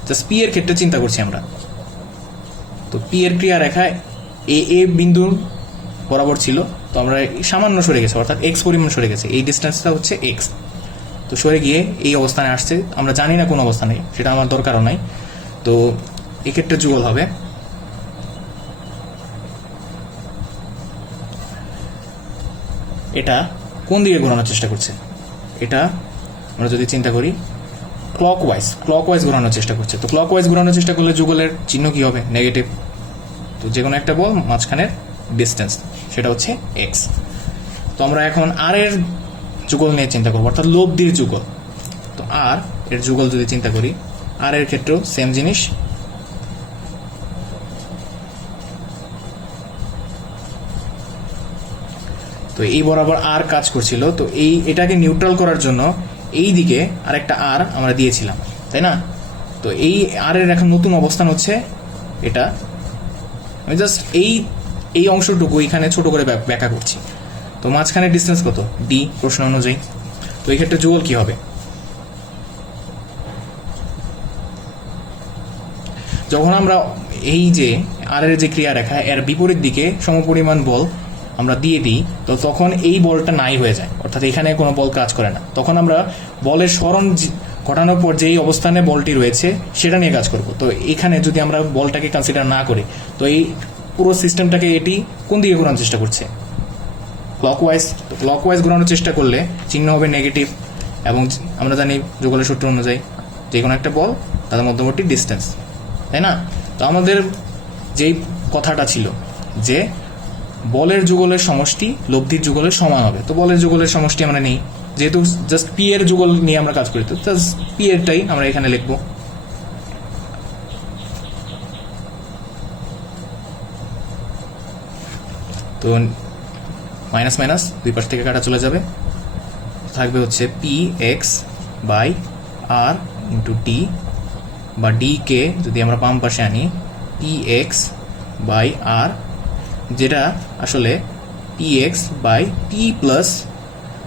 জাস্ট পি এর ক্ষেত্রে চিন্তা করছি আমরা। তো পি এর ক্রিয়া রেখায় এ বিন্দুর বরাবর ছিল, তো আমরা সামান্য সরে গেছে, অর্থাৎ এক্স পরিমাণ সরে গেছে, এই ডিস্টেন্সটা হচ্ছে এক্স। তো সরে গিয়ে এই অবস্থানে আসছে, আমরা জানি না কোন অবস্থানে, সেটা আমার দরকারও নাই। তো এক্ষেত্রে যুগল হবে এটা কোন দিকে ঘোরানোর চেষ্টা করছে, এটা আমরা যদি চিন্তা করি ক্লকওয়াইজ ঘোরানোর চেষ্টা করছে। তো ক্লকওয়াইজ ঘোরানোর চেষ্টা করলে যুগলের চিহ্ন কি হবে? নেগেটিভ। তো যে কোনো একটা বল মাঝখানের ডিস্টেন্স সেটা হচ্ছে এক্স। তো আমরা এখন আর এর যুগল নিয়ে চিন্তা করবো, অর্থাৎ লব্ধির যুগল। তো আর এর যুগল যদি চিন্তা করি, আর এর ক্ষেত্রেও সেম জিনিস। তো এই বরাবর আর কাজ করছিল, তো এটাকে নিউট্রাল করার জন্য এই দিকে আরেকটা আর আমরা দিয়েছিলাম, তাই না? তো এই আর এর এখন নতুন অবস্থান হচ্ছে এটা। আমি জাস্ট এই অংশটুকু এখানে ছোট করে ব্যাখ্যা করছি। তো মাঝখানে ডিস্টেন্স কত? ডি, প্রশ্ন অনুযায়ী। তো এই ক্ষেত্রে যুগল কি হবে? যখন আমরা এই যে আর এর যে ক্রিয়া রেখা এর বিপরীত দিকে সমপরিমাণ বল আমরা দিয়ে দিই, তো তখন এই বলটা নাই হয়ে যায়, অর্থাৎ এখানে কোনো বল কাজ করে না। তখন আমরা বলের সরণ ঘটানোর পর যেই অবস্থানে বলটি রয়েছে সেটা নিয়ে কাজ করব। তো এখানে যদি আমরা বলটাকে কনসিডার না করি, তো এই পুরো সিস্টেমটাকে এটি কোন দিকে ঘোরানোর চেষ্টা করছে? ক্লকওয়াইজ। তো ক্লকওয়াইজ ঘোরানোর চেষ্টা করলে চিহ্ন হবে নেগেটিভ, এবং আমরা জানি যুগলের সূত্র অনুযায়ী যে কোনো একটা বল তাদের মধ্যবর্তী ডিস্টেন্স, তাই না? তো আমাদের যেই কথাটা ছিল যে বলের যুগলের সমষ্টি লব্ধির যুগলের সমান হবে। তো বলের যুগলের সমষ্টি আমরা নেই, যেহেতু জাস্ট পি এর যুগল নিয়ে আমরা কাজ করি, তো জাস্ট পি এরটাই আমরা এখানে লিখবো। তো মাইনাস মাইনাস দুই পাশ থেকে কাটা চলে যাবে, থাকবে হচ্ছে P X by R into D, বা ডি কে যদি আমরা বাম পাশে আনি পি এক্স বাই আর, যেটা আসলে P X by P plus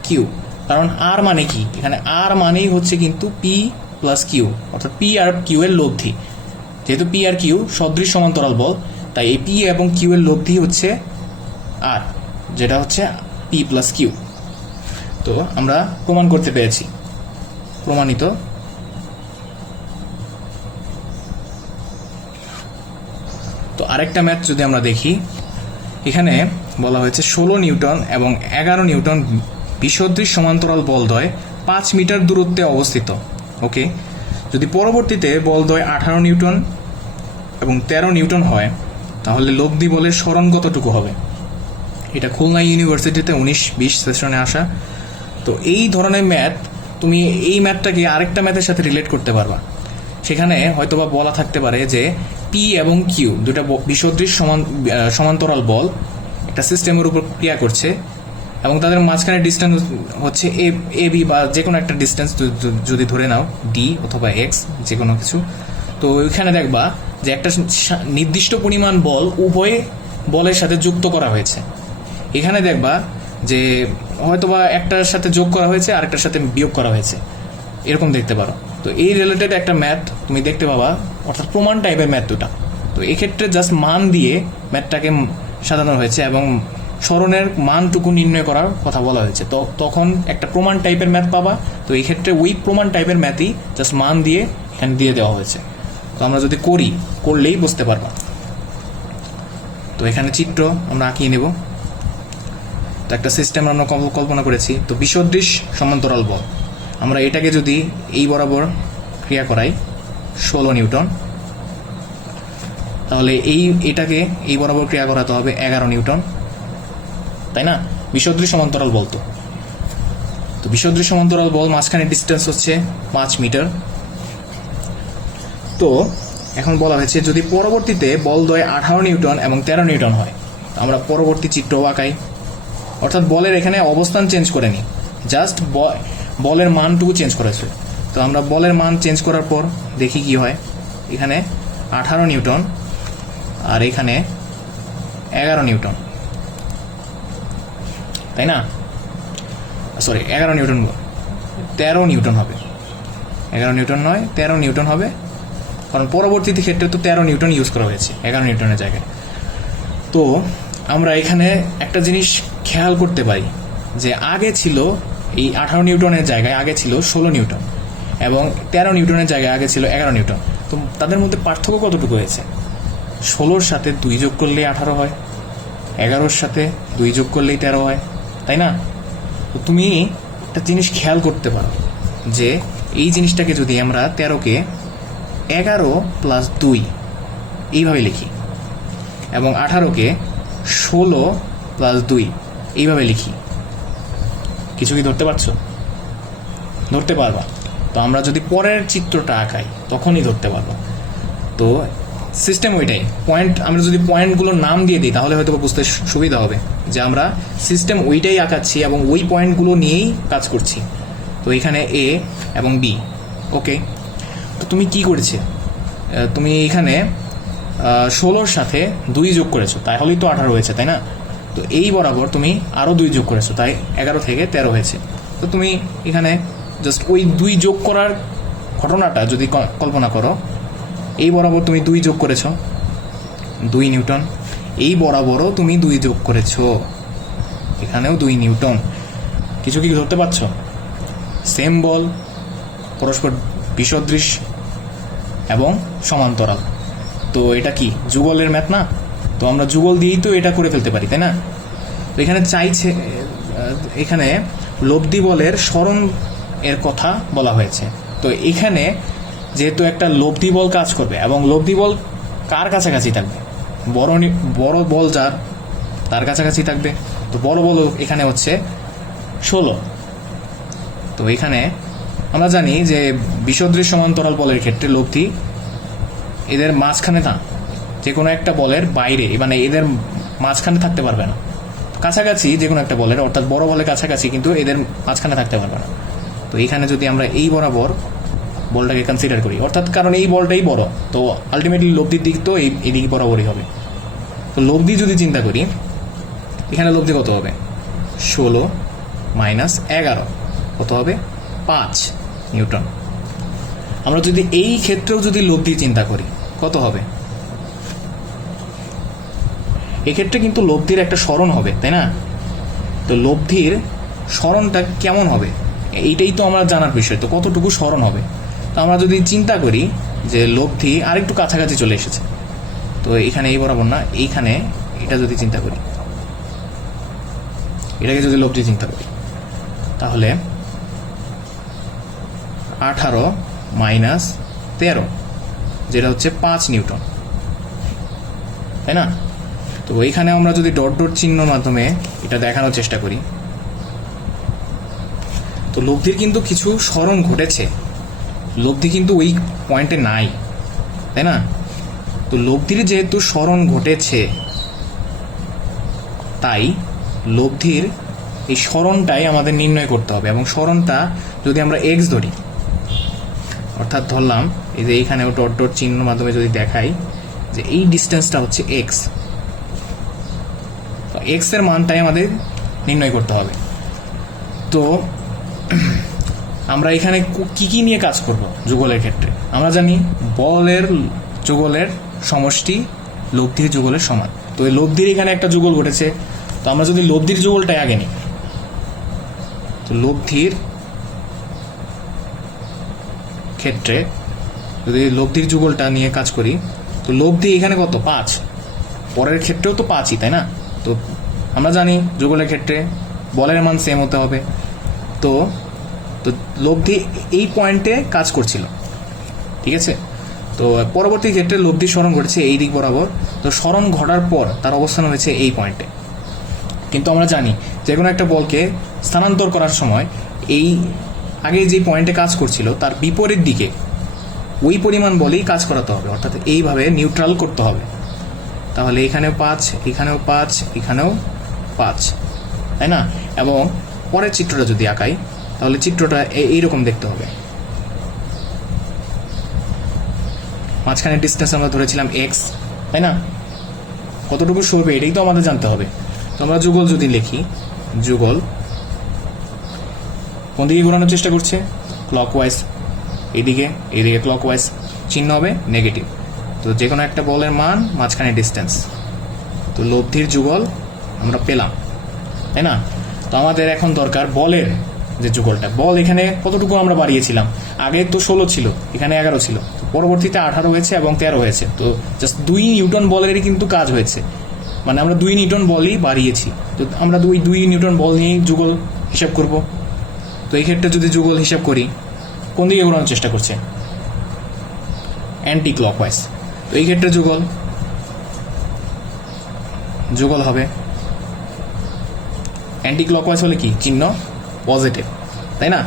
Q. কারণ আর মানে কি? এখানে আর মানেই হচ্ছে কিন্তু পি প্লাস কিউ, অর্থাৎ পি আর কিউ এর লব্ধি। যেহেতু পি আর কিউ সদৃশ সমান্তরাল বল, তাই এই পি এবং কিউ এর লব্ধি হচ্ছে আর, যেটা হচ্ছে পি প্লাস কিউ। তো আমরা প্রমাণ করতে পেরেছি, প্রমাণিত। তো আরেকটা ম্যাথ যদি আমরা দেখি, এখানে বলা হয়েছে 16 নিউটন এবং 11 নিউটন বিসদৃশ সমান্তরাল বলদ্বয় 5 মিটার দূরত্বে অবস্থিত। ওকে, যদি পরবর্তীতে বলদ্বয় 18 নিউটন এবং 13 নিউটন হয়, তাহলে লব্ধি বলের সরণ কতটুকু হবে? এটা খুলনা ইউনিভার্সিটিতে 19-20 সেশনে আসা। তো এই ধরনের ম্যাথ তুমি এই ম্যাথটাকে আরেকটা ম্যাথের সাথে রিলেট করতে পারবা। সেখানে হয়তোবা বলা থাকতে পারে যে পি এবং কিউ দুটা বিসদৃশ সমান্তরাল বল একটা সিস্টেমের উপর ক্রিয়া করছে, এবং তাদের মাঝখানে ডিস্টেন্স হচ্ছে এ বি, বা যে কোনো একটা ডিস্টেন্স যদি ধরে নাও ডি অথবা এক্স, যে কোনো কিছু। তো ওইখানে দেখবা যে একটা নির্দিষ্ট পরিমাণ বল উভয় বলের সাথে যুক্ত করা হয়েছে। এখানে দেখবা যে হয়তোবা একটার সাথে যোগ করা হয়েছে, আরেকটার সাথে বিয়োগ করা হয়েছে, এরকম দেখতে পারো। তো এই রিলেটেড একটা ম্যাথ তুমি দেখতে পাবা, অর্থাৎ প্রমাণ টাইপের ম্যাথ দুটা। তো এক্ষেত্রে জাস্ট মান দিয়ে ম্যাথটাকে সাজানো হয়েছে এবং সরণের মানটুকু নির্ণয় করার কথা বলা হয়েছে। তো তখন একটা প্রমাণ টাইপের ম্যাথ পাবা। তো এই ক্ষেত্রে ওই প্রমাণ টাইপের ম্যাথই জাস্ট মান দিয়ে এখানে দিয়ে দেওয়া হয়েছে। তো আমরা যদি করলেই বুঝতে পারবা। তো এখানে চিত্র আমরা আঁকিয়ে নেব। তো একটা সিস্টেম আমরা কল্পনা করেছি। তো বিসদৃশ সমান্তরাল বল, আমরা এটাকে যদি এই বরাবর ক্রিয়া করাই 16 নিউটন, তাহলে এটাকে এই বরাবর ক্রিয়া করাতে হবে 11 নিউটন, তাই না? বিসদৃশ সমান্তরাল বল। তো বিসদৃশ সমান্তরাল বল মাঝখানে ডিস্টেন্স হচ্ছে 5 মিটার। তো এখন বলা হয়েছে যদি পরবর্তীতে বলদ্বয় 18 নিউটন এবং 13 নিউটন হয়, আমরা পরবর্তী চিত্র আঁকাই। অর্থাৎ বলের এখানে অবস্থান চেঞ্জ করে নিই, জাস্ট বলের মানটুকু চেঞ্জ করেছে। তো আমরা বলের মান চেঞ্জ করার পর দেখি কি হয়। এখানে 18 নিউটন আর এখানে 11 নিউটন, তাই না? সরি, 11 নিউটন, 13 নিউটন হবে। 11 নিউটন নয়, 13 নিউটন হবে, কারণ পরবর্তী ক্ষেত্রে তো 13 নিউটন ইউজ করা হয়েছে 11 নিউটনের জায়গায়। তো আমরা এখানে একটা জিনিস খেয়াল করতে পারি যে আগে ছিল এই 18 নিউটনের জায়গায় আগে ছিল 16 নিউটন এবং 13 নিউটনের জায়গায় আগে ছিল 11 নিউটন। তো তাদের মধ্যে পার্থক্য কতটুকু হয়েছে? 16-র সাথে 2 যোগ করলেই 18 হয়, 11-র সাথে 2 যোগ করলেই 13 হয়, তাই না? তো তুমি একটা জিনিস খেয়াল করতে পারো যে এই জিনিসটাকে যদি আমরা 13কে 11 প্লাস 2 এইভাবে লিখি এবং 18কে 16 প্লাস 2 এইভাবে লিখি, কিছু কি ধরতে পারছো? ধরতে পারবা। তো আমরা যদি পরের চিত্রটা আঁকাই তখনই ধরতে পারবো। তো সিস্টেম ওইটাই, পয়েন্ট আমরা যদি পয়েন্টগুলোর নাম দিয়ে দিই তাহলে হয়তো বুঝতে সুবিধা হবে যে আমরা সিস্টেম ওইটাই আঁকাচ্ছি এবং ওই পয়েন্টগুলো নিয়েই কাজ করছি। তো এখানে এ এবং বি, ওকে। তো তুমি কি করেছে, তুমি এখানে 16-র সাথে 2 যোগ করেছো, তাহলেই তো 18 হয়েছে, তাই না? তো এই বরাবর তুমি আরও 2 যোগ করেছো, তাই 11 থেকে 13 হয়েছে। তো তুমি এখানে জাস্ট ওই 2 যোগ করার ঘটনাটা যদি কল্পনা করো, এই বরাবর তুমি 2 যোগ করেছো 2 নিউটন, এই বরাবরও তুমি 2 যোগ করেছো, এখানেও 2 নিউটন। কিছু কি ধরতে পারছো? সেম বল, পরস্পর বিসদৃশ এবং সমান্তরাল। তো এটা কি যুগলের ম্যাথ না? তো আমরা যুগল দিয়েই তো এটা করে ফেলতে পারি, তাই না? তো এখানে চাইছে, এখানে লব্ধি বলের সরণ এর কথা বলা হয়েছে। তো এখানে যেহেতু একটা লব্ধি বল কাজ করবে এবং লব্ধি বল কার কাছাকাছি থাকবে? বড় বল যার, তার কাছাকাছি থাকবে। তো বড় বল এখানে হচ্ছে 16। তো এখানে আমরা জানি যে বিসদৃশ সমান্তরাল বলের ক্ষেত্রে লব্ধি এদের মাঝখানে না, যে কোনো একটা বলের বাইরে, মানে এদের মাঝখানে থাকতে পারবে না। কাছাকাছি যে কোনো একটা বলের, অর্থাৎ বড় বলের কাছাকাছি, কিন্তু এদের মাঝখানে থাকতে পারবে না। তো এইখানে যদি আমরা এই বরাবর বলটাকে কনসিডার করি, অর্থাৎ কারণ এই বলটাই বড়, তো আলটিমেটলি লব্ধির দিক তো এই দিক বরাবরই হবে। তো লব্ধি যদি চিন্তা করি, এখানে লব্ধি কত হবে? 16 মাইনাস 11 কত হবে? 5 নিউটন। আমরা যদি এই ক্ষেত্রেও যদি লব্ধি চিন্তা করি কত হবে? এক্ষেত্রে কিন্তু লব্ধির একটা সরণ হবে, তাই না? তো লব্ধির সরণটা কেমন হবে এইটাই তো আমরা জানার বিষয়। তো কতটুকু সরণ হবে? তো আমরা যদি চিন্তা করি যে লব্ধি আরেকটু কাছাকাছি চলে এসেছে, তো এখানে এই বরাবর না, এইখানে এটা যদি চিন্তা করি, এটাকে যদি লব্ধি চিন্তা করি, তাহলে 18 মাইনাস 13 যেটা হচ্ছে 5 নিউটন, তাই না? তো এইখানে আমরা যদি ডট ডট চিহ্নর মাধ্যমে এটা দেখানোর চেষ্টা করি, তো লব্ধির কিন্তু কিছু সরণ ঘটেছে, লব্ধি কিন্তু ওই পয়েন্টে নাই, তাই না? তো লব্ধির যেহেতু সরণ ঘটেছে, তাই লব্ধির এই সরণটাই আমাদের নির্ণয় করতে হবে। এবং সরণটা যদি আমরা এক্স ধরি, অর্থাৎ ধরলাম এই যে এইখানেও ডট ডট চিহ্নের মাধ্যমে যদি দেখাই যে এই ডিস্টেন্সটা হচ্ছে এক্স, তো এক্স এর মানটাই আমাদের নির্ণয় করতে হবে। তো আমরা এখানে কি কি নিয়ে কাজ করব যুগলের ক্ষেত্রে? আমরা জানি বলের যুগলের সমষ্টি লব্ধির যুগলের সমান। তো এই লব্ধির এখানে একটা যুগল ঘটেছে, তো আমরা যদি লব্ধির যুগলটাই আগে নিই, তো লব্ধির ক্ষেত্রে যদি লব্ধির যুগলটা নিয়ে কাজ করি, তো লব্ধি এখানে কত? 5, পরের ক্ষেত্রেও তো 5ই, তাই না? তো আমরা জানি যুগলের ক্ষেত্রে বলের মান সেম হতে হবে। তো তো লব্ধি এই পয়েন্টে কাজ করছিল, ঠিক আছে? তো পরবর্তী ক্ষেত্রে লব্ধির সরণ ঘটেছে এই দিক বরাবর, তো সরণ ঘটার পর তার অবস্থান হয়েছে এই পয়েন্টে। কিন্তু আমরা জানি যে কোনো একটা বলকে স্থানান্তর করার সময় এই আগে যে পয়েন্টে কাজ করছিল তার বিপরীত দিকে ওই পরিমাণ বলেই কাজ করাতে হবে, অর্থাৎ এইভাবে নিউট্রাল করতে হবে। তাহলে এখানেও 5, এখানেও 5, এখানেও 5, তাই না? এবং পরের চিত্রটা যদি আঁকাই, তাহলে চিত্রটা এইরকম দেখতে হবে। মাঝখানে ডিস্টেন্স আমরা ধরেছিলাম এক্স, তাই না? কতটুকু সরবে এটাই তো আমাদের জানতে হবে। তো আমরা যুগল যদি লিখি, যুগল কোন দিকে ঘোরানোর চেষ্টা করছে? ক্লকওয়াইজ, এইদিকে ক্লকওয়াইজ, চিহ্ন হবে নেগেটিভ। তো যে কোনো একটা বলের মান মাঝখানে ডিস্টেন্স, তো তো লব্ধির যুগল আমরা পেলাম, তাই না? তো আমাদের এখন দরকার বলের যে যুগলটা। বল এখানে কতটুকু আমরা বাড়িয়েছিলাম, আগে তো 16 ছিল, এখানে 11 ছিল, পরবর্তীতে 18 হয়েছে এবং 13 হয়েছে। তো জাস্ট 2 নিউটন বলেরই কিন্তু কাজ হয়েছে, মানে আমরা 2 নিউটন বলই বাড়িয়েছি। তো আমরা 2 নিউটন বল নিয়েই যুগল হিসাব করব। তো এই ক্ষেত্রে যদি যুগল হিসাব করি, কোন দিকে ঘোরানোর চেষ্টা করছে? Anti clockwise. তো এই ক্ষেত্রে যুগল হবে অ্যান্টি ক্লকওয়াইজ হলে কি চিহ্ন পজিটিভ, তাই না?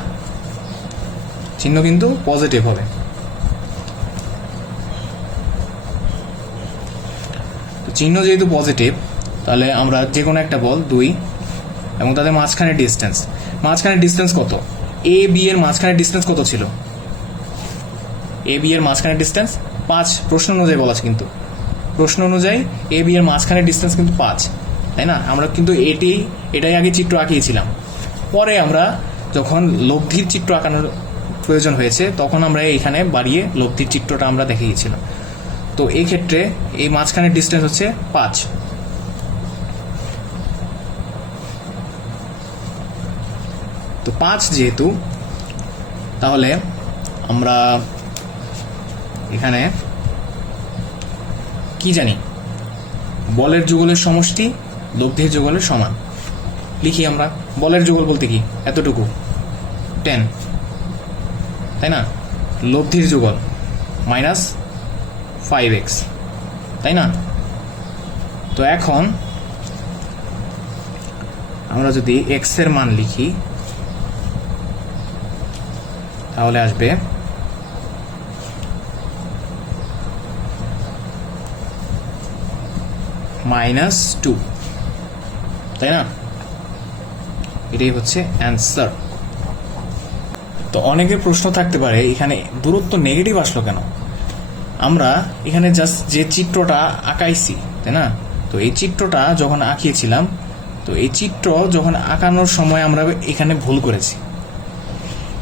চিহ্ন কিন্তু পজিটিভ হবে। তো চিহ্ন যেহেতু পজিটিভ, তাহলে আমরা যে কোনো একটা বল 2 এবং তাদের মাঝখানে ডিস্টেন্স কত? এ বি এর মাঝখানে ডিস্টেন্স কত ছিল? এ বি এর মাঝখানে ডিস্টেন্স 5। প্রশ্ন অনুযায়ী বলা আছে, কিন্তু প্রশ্ন অনুযায়ী এ বি এর মাঝখানে ডিস্টেন্স কিন্তু 5, তাই না? আমরা কিন্তু এটাই আগে চিত্র আঁকিয়েছিলাম। পরে আমরা যখন লব্ধির চিত্র আঁকানোর প্রয়োজন হয়েছে, তখন আমরা এখানে বাড়িয়ে লব্ধির চিত্রটা আমরা দেখিয়েছিলাম। তো এই ক্ষেত্রে এই মাঝখানের ডিস্টেন্স হচ্ছে 5। তো 5 যেহেতু, তাহলে আমরা এখানে কি জানি? বলের যুগলের সমষ্টি লব্ধির যুগলের সমান। লিখি আমরা, বলের যুগল বলতে কি? এতটুকু 10, তাই না? লব্ধির যুগল -5x, তাই না? তো এখন আমরা যদি x এর মান লিখি, তাহলে আসবে -2, তাই না? এটাই হচ্ছে অ্যান্সার। তো অনেকের প্রশ্ন থাকতে পারে, এখানে দূরত্ব নেগেটিভ আসলো কেন? আমরা এখানে জাস্ট যে চিত্রটা আঁকাইছি, তাই না? তো এই চিত্রটা যখন আঁকিয়েছিলাম, তো এই চিত্র যখন আঁকানোর সময় আমরা এখানে ভুল করেছি।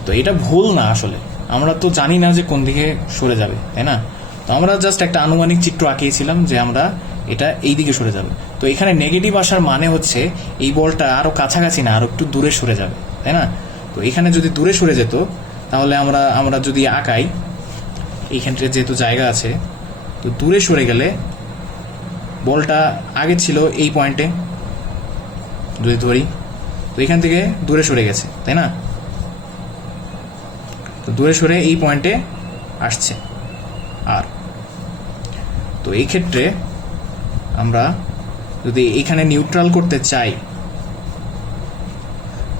তো এটা ভুল না, আসলে আমরা তো জানি না যে কোন দিকে সরে যাবে, তাই না? তো আমরা জাস্ট একটা আনুমানিক চিত্র আঁকিয়েছিলাম যে আমরা এটা এই দিকে সরে যাবে। তো এখানে নেগেটিভ আসার মানে হচ্ছে এই বলটা আরো কাছাকাছি না, আরো একটু দূরে সরে যাবে, তাই না? তো এখানে যদি দূরে সরে যেত, তাহলে আমরা যদি আঁকাই, এইখানটা যেহেতু জায়গা আছে, তো দূরে সরে গেলে বলটা আগে ছিল এই পয়েন্টে, যদি ধরি, তো এখান থেকে দূরে সরে গেছে, তাই না? তো দূরে সরে এই পয়েন্টে আসছে। আর তো এই ক্ষেত্রে আমরা যদি এখানে নিউট্রাল করতে চাই,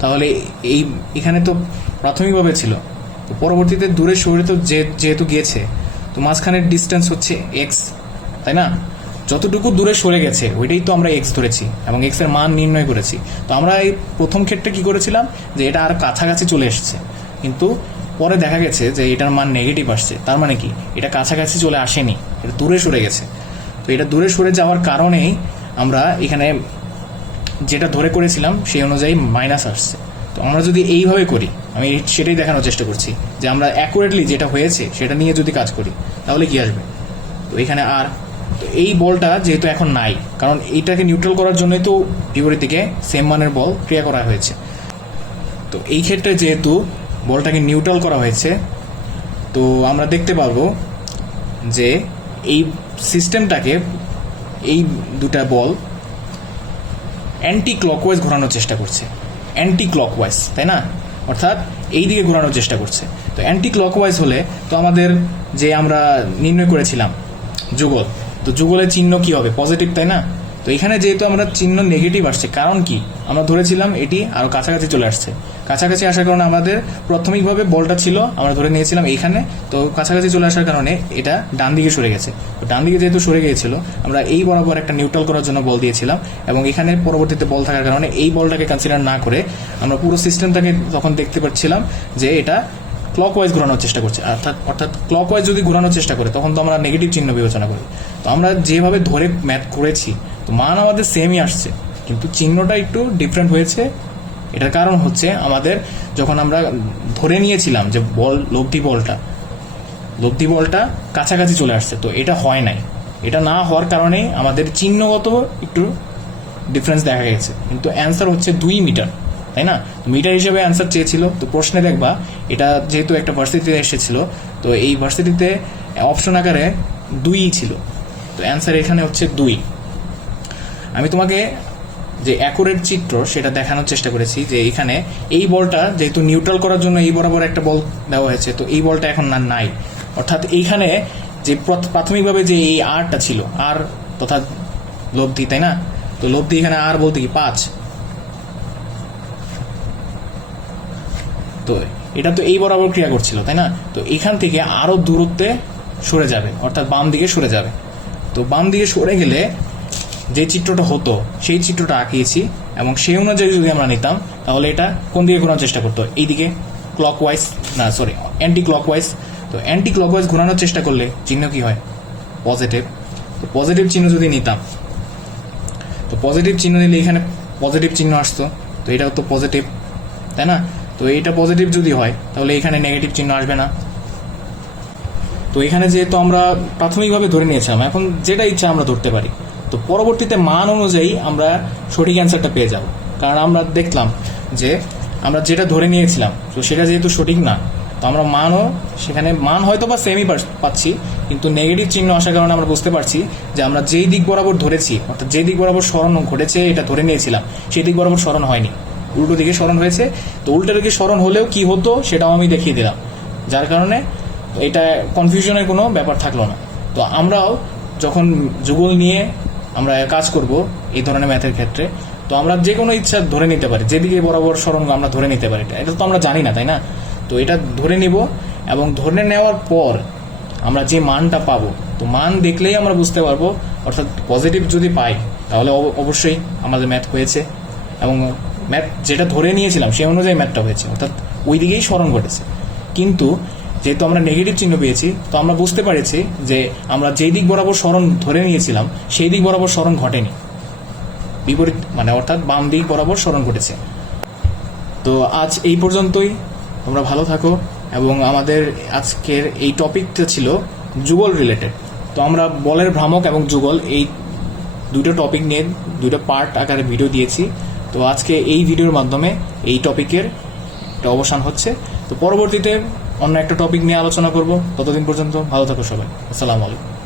তাহলে এখানে তো প্রাথমিকভাবে ছিল, তো পরবর্তীতে দূরে সরে তো যেহেতু গিয়েছে, তো মাঝখানের ডিস্টেন্স হচ্ছে এক্স, তাই না? যতটুকু দূরে সরে গেছে ওইটাই তো আমরা এক্স ধরেছি এবং এক্স এর মান নির্ণয় করেছি। তো আমরা এই প্রথম ক্ষেত্রে কি করেছিলাম, যে এটা আর কাছাকাছি চলে এসেছে, কিন্তু পরে দেখা গেছে যে এটার মান নেগেটিভ আসছে। তার মানে কি, এটা কাছাকাছি চলে আসেনি, এটা দূরে সরে গেছে। তো এটা দূরে সরে যাওয়ার কারণেই আমরা এখানে যেটা ধরে করেছিলাম সেই অনুযায়ী মাইনাস আসছে। তো আমরা যদি এইভাবে করি, আমি সেটাই দেখানোর চেষ্টা করছি, যে আমরা অ্যাকুরেটলি যেটা হয়েছে সেটা নিয়ে যদি কাজ করি, তাহলে কি আসবে? তো এখানে আর, তো এই বলটা যেহেতু এখন নাই, কারণ এইটাকে নিউট্রাল করার জন্যই তো বিপরীত দিকে সেম মানের বল ক্রিয়া করা হয়েছে। তো এই ক্ষেত্রে যেহেতু বলটাকে নিউট্রাল করা হয়েছে, তো আমরা দেখতে পারবো যে এই সিস্টেমটাকে, এই দুটা বল অ্যান্টি ক্লকওয়াইজ ঘোরানোর চেষ্টা করছে, অ্যান্টি ক্লকওয়াইজ, তাই না? অর্থাৎ এই দিকে ঘোরানোর চেষ্টা করছে। তো অ্যান্টি ক্লকওয়াইজ হলে তো আমাদের যে আমরা নির্ণয় করেছিলাম যুগল, তো যুগলের চিহ্ন কি হবে? পজিটিভ, তাই না? তো এখানে যেহেতু আমরা চিহ্ন নেগেটিভ আসছে, কারণ কি, আমরা ধরেছিলাম এটি আরো কাছাকাছি চলে আসছে। কাছাকাছি আসার কারণে আমাদের প্রাথমিকভাবে বলটা ছিল, আমরা ধরে নিয়েছিলাম এইখানে, তো কাছাকাছি চলে আসার কারণে এটা ডান দিকে সরে গেছে। তো ডান দিকে যেহেতু সরে গিয়েছিল, আমরা এই বরাবর একটা নিউট্রাল করার জন্য বল দিয়েছিলাম, এবং এখানে পরবর্তীতে বল থাকার কারণে এই বলটাকে কনসিডার না করে আমরা পুরো সিস্টেমটাকে তখন দেখতে পাচ্ছিলাম যে এটা ক্লকওয়াইজ ঘোরানোর চেষ্টা করছে। অর্থাৎ ক্লকওয়াইজ যদি ঘোরানোর চেষ্টা করে, তখন তো আমরা নেগেটিভ চিহ্ন বিবেচনা করি। তো আমরা যেভাবে ধরে ম্যাথ করেছি, তো মান আমাদের সেমই আসছে, কিন্তু চিহ্নটা একটু ডিফারেন্ট হয়েছে। এটার কারণ হচ্ছে আমাদের যখন আমরা ধরে নিয়েছিলাম যে লব্ধি বলটা কাছাকাছি চলে আসছে, তো এটা হয় নাই। এটা না হওয়ার কারণে আমাদের চিহ্নগত একটু ডিফারেন্স দেখা গেছে, কিন্তু অ্যান্সার হচ্ছে 2 মিটার, তাই না? মিটার হিসেবে অ্যান্সার চেয়েছিল, তো প্রশ্নে দেখবা এটা যেহেতু একটা ভার্সিটিতে এসেছিল, তো এই ভার্সিটিতে অপশন আকারে 2 ছিল, তো অ্যান্সার এখানে হচ্ছে 2। আমি তোমাকে যে অ্যাকুরেট চিত্র সেটা দেখানোর চেষ্টা করেছি, যে এখানে এই বলটা যেহেতু নিউট্রাল করার জন্য এই বরাবর একটা বল দেওয়া হয়েছে, তো এই বলটা এখন নাই, অর্থাৎ এইখানে যে প্রাথমিকভাবে যে এই আরটা ছিল, আর তথা লব্ধি, তাই না? তো লব্ধি এখানে আর বলতে কি 5, তো এটা তো এই বরাবর ক্রিয়া করছিল, তাই না? তো এখান থেকে আরো দূরত্বে সরে যাবে, অর্থাৎ বাম দিকে সরে যাবে। তো বাম দিকে সরে গেলে যে চিত্রটা হতো সেই চিত্রটা আঁকিয়েছি, এবং সেই অনুযায়ী যদি আমরা নিতাম তাহলে এটা কোন দিকে ঘোরানোর চেষ্টা করতো? এইদিকে ক্লকওয়াইজ, না সরি অ্যান্টি ক্লকওয়াইজ। তো অ্যান্টি ক্লকওয়াইজ ঘোরানোর চেষ্টা করলে চিহ্ন কি হয়? পজিটিভ। তো পজিটিভ চিহ্ন যদি নিতাম, তো পজিটিভ চিহ্ন নিলে এখানে পজিটিভ চিহ্ন আসতো, তো এটা তো পজিটিভ, তাই না? তো এইটা পজিটিভ যদি হয় তাহলে এখানে নেগেটিভ চিহ্ন আসবে না। তো এখানে যেহেতু আমরা প্রাথমিকভাবে ধরে নিয়েছিলাম, এখন যেটা ইচ্ছা আমরা ধরতে পারি, তো পরবর্তীতে মান অনুযায়ী আমরা সঠিক অ্যান্সারটা পেয়ে যাব, কারণ আমরা দেখলাম যে আমরা যেটা ধরে নিয়েছিলাম তো সেটা যেহেতু সঠিক না, তো আমরা মানও সেখানে মান হয়তো বা সেমই পাচ্ছি, কিন্তু নেগেটিভ চিহ্ন আসার কারণে আমরা বুঝতে পারছি যে আমরা যেই দিক বরাবর ধরেছি, অর্থাৎ যে দিক বরাবর স্মরণ ঘটেছে এটা ধরে নিয়েছিলাম, সেই দিক বরাবর স্মরণ হয়নি, উল্টো দিকে স্মরণ হয়েছে। তো উল্টো দিকে স্মরণ হলেও কি হতো সেটাও আমি দেখিয়ে দিলাম, যার কারণে এটা কনফিউশনের কোনো ব্যাপার থাকলো না। তো আমরাও যখন যুগল নিয়ে আমরা কাজ করব এই ধরনের ম্যাথের ক্ষেত্রে, তো আমরা যে কোনো ইচ্ছা ধরে নিতে পারি, যেদিকে বরাবর স্মরণ আমরা ধরে নিতে পারি, এটা তো আমরা জানি না, তাই না? তো এটা ধরে নিব, এবং ধরে নেওয়ার পর আমরা যে মানটা পাবো, তো মান দেখলেই আমরা বুঝতে পারবো, অর্থাৎ পজিটিভ যদি পাই তাহলে অবশ্যই আমাদের ম্যাথ হয়েছে, এবং ম্যাথ যেটা ধরে নিয়েছিলাম সেই অনুযায়ী ম্যাথটা হয়েছে, অর্থাৎ ওই দিকেই স্মরণ ঘটেছে। কিন্তু যেহেতু আমরা নেগেটিভ চিহ্ন পেয়েছি, তো আমরা বুঝতে পেরেছি যে আমরা যেই দিক বরাবর স্মরণ ধরে নিয়েছিলাম সেই দিক বরাবর স্মরণ ঘটেনি, বিপরীত মানে অর্থাৎ বাম দিক বরাবর স্মরণ ঘটেছে। তো আজ এই পর্যন্তই, তোমরা ভালো থাকো। এবং আমাদের আজকের এই টপিকটা ছিল যুগল রিলেটেড। তো আমরা বলের ভ্রামক এবং যুগল এই দুটো টপিক নিয়ে দুটো পার্ট আকারে ভিডিও দিয়েছি। তো আজকে এই ভিডিওর মাধ্যমে এই টপিকের একটা অবসান হচ্ছে। তো পরবর্তীতে অন্য একটা টপিক নিয়ে আলোচনা করব। ততদিন পর্যন্ত ভালো থাকো সবাই। আসসালামু আলাইকুম।